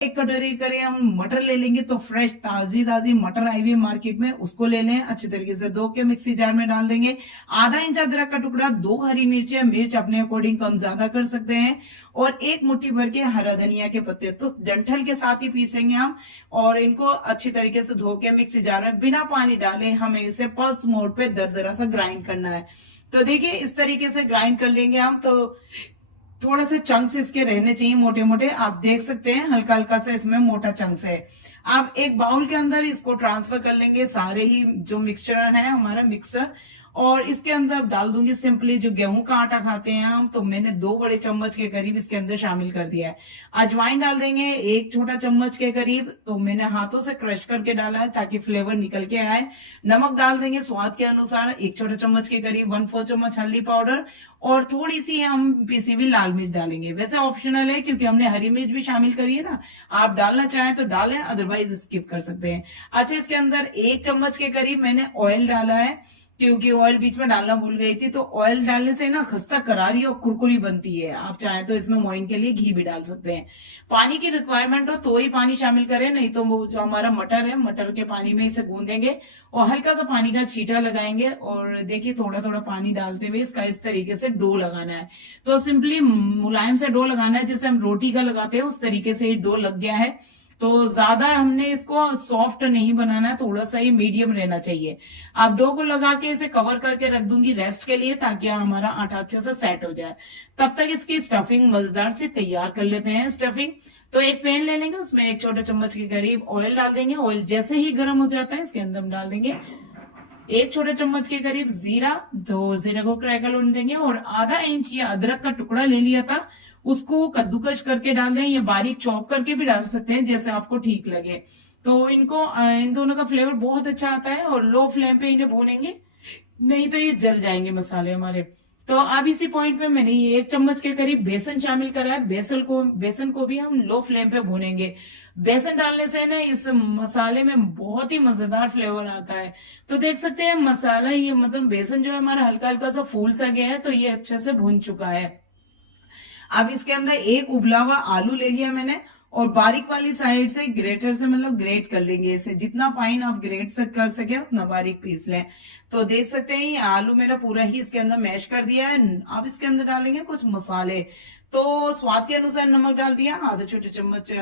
एक कटोरी करें हम मटर ले लेंगे, तो फ्रेश ताजी ताजी मटर आई हुई मार्केट में, उसको ले लें, अच्छी तरीके से धो के मिक्सी जार में डाल देंगे। आधा इंच अदरक का टुकड़ा, 2 हरी मिर्चें, मिर्च अपने अकॉर्डिंग कम ज्यादा कर सकते हैं, और एक मुट्ठी भर के हरा धनिया के पत्ते, तो डंठल के साथ ही पीसेंगे हम। और इनको अच्छी तरीके से धो के मिक्सी जार में बिना पानी डाले हमें इसे पल्स मोड पे दरदरा सा ग्राइंड करना है। तो देखिए इस तरीके से ग्राइंड कर लेंगे हम। तो थोड़ा से चंक्स इसके रहने चाहिए मोटे मोटे, आप देख सकते हैं हल्का हल्का सा इसमें मोटा चंक्स है। आप एक बाउल के अंदर इसको ट्रांसफर कर लेंगे, सारे ही जो मिक्सचर है हमारा मिक्सर, और इसके अंदर डाल दूंगी सिंपली जो गेहूं का आटा खाते हैं हम, तो मैंने 2 बड़े चम्मच के करीब इसके अंदर शामिल कर दिया है। अजवाइन डाल देंगे 1 छोटा चम्मच के करीब, तो मैंने हाथों से क्रश करके डाला है ताकि फ्लेवर निकल के आए। नमक डाल देंगे स्वाद के अनुसार 1 छोटा चम्मच के करीब, 1/4 चम्मच हल्दी पाउडर, और थोड़ी सी हम पीसी हुई लाल मिर्च डालेंगे। वैसे ऑप्शनल है क्योंकि हमने हरी मिर्च भी शामिल करी है ना, आप डालना चाहें तो डालें, अदरवाइज स्किप कर सकते हैं। अच्छा, इसके अंदर 1 चम्मच के करीब मैंने ऑयल डाला है, क्योंकि ऑयल बीच में डालना भूल गई थी। तो ऑयल डालने से ना खस्ता करारी और कुरकुरी बनती है, आप चाहें तो इसमें मोइन के लिए घी भी डाल सकते हैं। पानी की रिक्वायरमेंट हो तो ही पानी शामिल करें, नहीं तो वो जो हमारा मटर है, मटर के पानी में इसे गूंदेंगे और हल्का सा पानी का छींटा लगाएंगे। और देखिए थोड़ा थोड़ा पानी डालते हुए इसका इस तरीके से डो लगाना है। तो सिंपली मुलायम से डो लगाना है, जैसे हम रोटी का लगाते हैं उस तरीके से डो लग गया है। तो ज्यादा हमने इसको सॉफ्ट नहीं बनाना है, थोड़ा सा ही मीडियम रहना चाहिए। आप डो को लगा के इसे कवर करके रख दूंगी रेस्ट के लिए, ताकि हमारा आटा अच्छे से सेट हो जाए। तब तक इसकी स्टफिंग मजेदार से तैयार कर लेते हैं। स्टफिंग तो एक पैन ले लेंगे, उसमें 1 छोटा चम्मच के करीब ऑयल डाल देंगे। ऑयल जैसे ही गर्म हो जाता है इसके अंदर हम डाल देंगे 1 छोटे चम्मच के करीब जीरा, तो जीरे को क्रैकल होने देंगे। और आधा इंच ये अदरक का टुकड़ा ले लिया था, उसको कद्दूकश करके डाल दें, या बारीक चॉप करके भी डाल सकते हैं, जैसे आपको ठीक लगे। तो इनको इन दोनों का फ्लेवर बहुत अच्छा आता है, और लो फ्लेम पे इन्हें भूनेंगे, नहीं तो ये जल जाएंगे मसाले हमारे। तो अब इसी पॉइंट पे मैंने ये 1 चम्मच के करीब बेसन शामिल करा है। बेसन को भी हम लो फ्लेम पे भूनेंगे। बेसन डालने से ना इस मसाले में बहुत ही मजेदार फ्लेवर आता है। तो देख सकते हैं मसाला, ये मतलब बेसन जो है हमारा हल्का हल्का सा फूल सा गया है, तो ये अच्छे से भून चुका है। अब इसके अंदर एक उबला हुआ आलू ले लिया मैंने, और बारीक वाली साइड से ग्रेटर से मतलब ग्रेट कर लेंगे इसे, जितना फाइन आप ग्रेट से कर सके उतना बारीक पीस लें। तो देख सकते हैं ये आलू मेरा पूरा ही इसके अंदर मैश कर दिया है। अब इसके अंदर डालेंगे कुछ मसाले। तो स्वाद के अनुसार नमक डाल दिया, आधा 1 छोटा चम्मच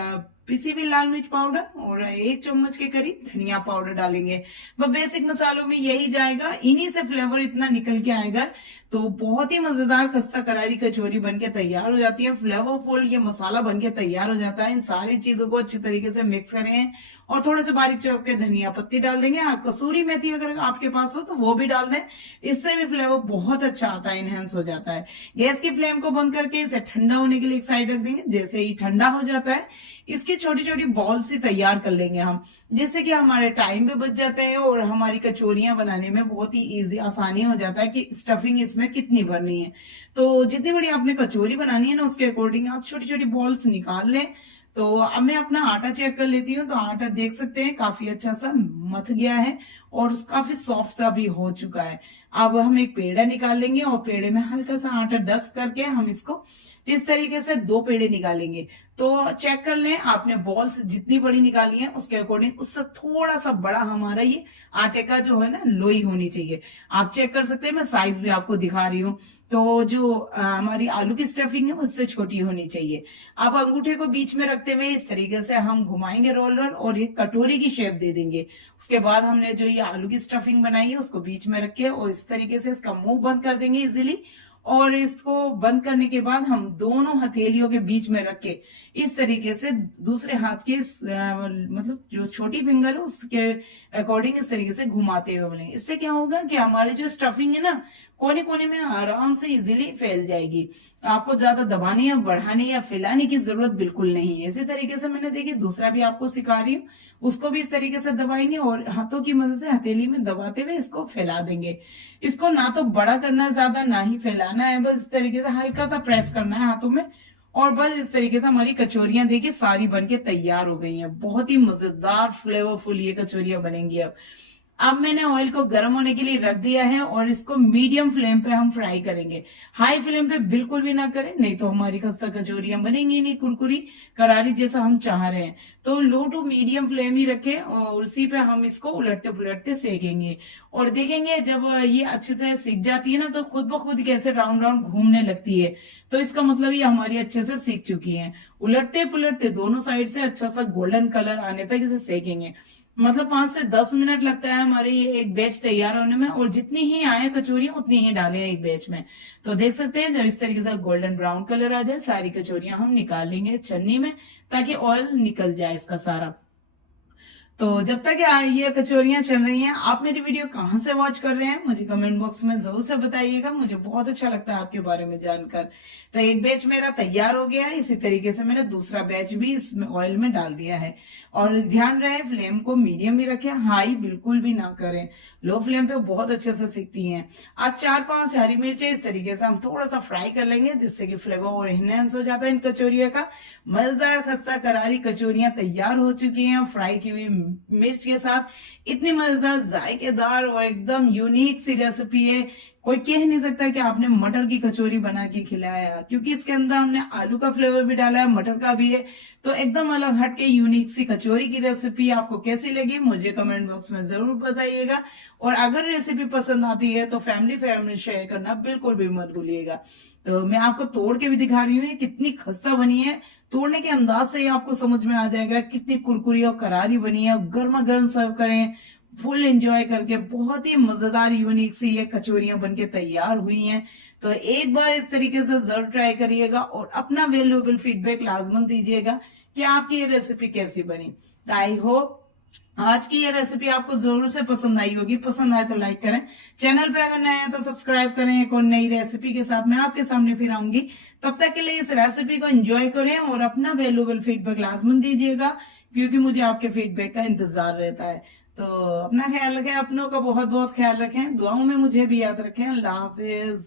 पिसी हुई लाल मिर्च पाउडर, और 1 चम्मच के करीब धनिया पाउडर डालेंगे। बस बेसिक मसालों में यही जाएगा, इन्हीं से फ्लेवर इतना निकल के आएगा। तो बहुत ही मजेदार खस्ता करारी कचौरी बनके तैयार हो जाती है, फ्लेवरफुल ये मसाला बनके तैयार हो जाता है। इन सारी चीजों को अच्छी तरीके से मिक्स करें, और थोड़े से बारीक चौक के धनिया पत्ती डाल देंगे। कसूरी मेथी अगर आपके पास हो तो वो भी डाल दें, इससे भी फ्लेवर बहुत अच्छा आता है, इनहेंस हो जाता है। गैस की फ्लेम को बंद करके इसे ठंडा होने के लिए एक साइड रख देंगे। जैसे ही ठंडा हो जाता है इसकी छोटी छोटी बॉल्स ही तैयार कर लेंगे हम, जिससे कि हमारे टाइम भी बच जाते हैं, और हमारी कचौरियां बनाने में बहुत ही इजी आसानी हो जाता है कि स्टफिंग इसमें कितनी भरनी है। तो जितनी बड़ी आपने कचौरी बनानी है ना, उसके अकॉर्डिंग आप छोटी छोटी बॉल्स निकाल लें। तो अब मैं अपना आटा चेक कर लेती हूँ। तो आटा देख सकते हैं काफी अच्छा सा मथ गया है, और काफी सॉफ्ट सा भी हो चुका है। अब हम एक पेड़ा निकाल लेंगे, और पेड़े में हल्का सा आटा डस्ट करके हम इसको इस तरीके से 2 पेड़े निकालेंगे। तो चेक कर लें, आपने बॉल्स जितनी बड़ी निकाली है उसके अकॉर्डिंग उससे थोड़ा सा बड़ा हमारा ये आटे का जो है ना लोई होनी चाहिए। आप चेक कर सकते हैं, मैं साइज भी आपको दिखा रही हूँ। तो जो हमारी आलू की स्टफिंग है उससे छोटी होनी चाहिए। अब अंगूठे को बीच में रखते हुए इस तरीके से हम घुमाएंगे रोलर, और एक कटोरी की शेप दे देंगे। उसके बाद हमने जो ये आलू की स्टफिंग बनाई है उसको बीच में रखे, और इस तरीके से इसका मुंह बंद कर देंगे इजिली। और इसको बंद करने के बाद हम दोनों हथेलियों के बीच में रख के इस तरीके से दूसरे हाथ के मतलब जो छोटी फिंगर है उसके अकॉर्डिंग इस तरीके से घुमाते हुए बोलेंगे। इससे क्या होगा कि हमारी जो स्टफिंग है ना, कोने कोने में आराम से इजीली फैल जाएगी। आपको ज्यादा दबाने या बढ़ाने या फैलाने की जरूरत बिल्कुल नहीं है। इसी तरीके से मैंने देखिए दूसरा भी आपको सिखा रही हूँ, उसको भी इस तरीके से दबाएंगे, और हाथों की मदद से हथेली में दबाते हुए इसको फैला देंगे। इसको ना तो बड़ा करना है ज्यादा, ना ही फैलाना है, बस इस तरीके से हल्का सा प्रेस करना है हाथों में। और बस इस तरीके से हमारी कचौरियां देखिए सारी बनके तैयार हो गई हैं। बहुत ही मजेदार फ्लेवरफुल ये कचौरियां बनेंगी अब। अब मैंने ऑयल को गर्म होने के लिए रख दिया है और इसको मीडियम फ्लेम पे हम फ्राई करेंगे। हाई फ्लेम पे बिल्कुल भी ना करें, नहीं तो हमारी खस्ता कचौरियां बनेंगी नहीं कुरकुरी करारी जैसा हम चाह रहे हैं। तो लो टू मीडियम फ्लेम ही रखें और उसी पे हम इसको उलटते पुलटते सेकेंगे। और देखेंगे जब ये अच्छे से सीख जाती है ना तो खुद ब खुद कैसे राउंड राउंड घूमने लगती है, तो इसका मतलब ये हमारी अच्छे से सीख चुकी है। उलटते पुलटते दोनों साइड से अच्छा सा गोल्डन कलर आने तक इसे सेकेंगे। मतलब 5 से 10 मिनट लगता है हमारी ये एक बैच तैयार होने में, और जितनी ही आए कचौरियां उतनी ही डालें एक बैच में। तो देख सकते हैं जब इस तरीके से गोल्डन ब्राउन कलर आ जाए सारी कचौरियां हम निकाल लेंगे छन्नी में, ताकि ऑयल निकल जाए इसका सारा। तो जब तक ये कचौरियां चल रही हैं, आप मेरी वीडियो कहाँ से वॉच कर रहे हैं मुझे कमेंट बॉक्स में जरूर से बताइएगा, मुझे बहुत अच्छा लगता है आपके बारे में जानकर। तो एक बैच मेरा तैयार हो गया है, इसी तरीके से मैंने दूसरा बैच भी इसमें ऑयल में डाल दिया है। और ध्यान रहे फ्लेम को मीडियम ही रखें, हाई बिल्कुल भी ना करें, लो फ्लेम पे बहुत अच्छे से सीखती हैं। आज 4-5 हरी मिर्चें इस तरीके से हम थोड़ा सा फ्राई कर लेंगे, जिससे कि फ्लेवर और इनहेंस हो जाता है इन कचौरियों का। मजेदार खस्ता करारी कचौरियां तैयार हो चुकी हैं फ्राई की हुई मिर्च के साथ। इतनी मजेदार जायकेदार और एकदम यूनिक सी रेसिपी है, कोई कह नहीं सकता कि आपने मटर की कचौरी बना के खिलाया, क्योंकि इसके अंदर हमने आलू का फ्लेवर भी डाला है, मटर का भी है। तो एकदम अलग हटके यूनिक सी कचौरी की रेसिपी आपको कैसी लगी मुझे कमेंट बॉक्स में जरूर बताइएगा। और अगर रेसिपी पसंद आती है तो फैमिली शेयर करना बिल्कुल भी मत भूलिएगा। तो मैं आपको तोड़ के भी दिखा रही हूँ ये कितनी खस्ता बनी है, तोड़ने के अंदाज से ही आपको समझ में आ जाएगा कितनी कुरकुरी और करारी बनी है। गर्मा गर्म सर्व करें, फुल एंजॉय करके, बहुत ही मजेदार यूनिक सी ये कचौरियां बनके तैयार हुई हैं। तो एक बार इस तरीके से जरूर ट्राई करिएगा और अपना वैल्यूएबल फीडबैक लाजमन दीजिएगा कि आपकी ये रेसिपी कैसी बनी। तो आई होप आज की ये रेसिपी आपको जरूर से पसंद आई होगी, पसंद आए तो लाइक करें, चैनल पे अगर नए हैं तो सब्सक्राइब करें। एक और नई रेसिपी के साथ मैं आपके सामने फिर आऊंगी, तब तक के लिए इस रेसिपी को एंजॉय करें और अपना वैल्यूएबल फीडबैक लाजमन दीजिएगा, क्योंकि मुझे आपके फीडबैक का इंतजार रहता है। तो अपना ख्याल रखें, अपनों का बहुत बहुत ख्याल रखें, दुआओं में मुझे भी याद रखें। अल्लाह हाफिज।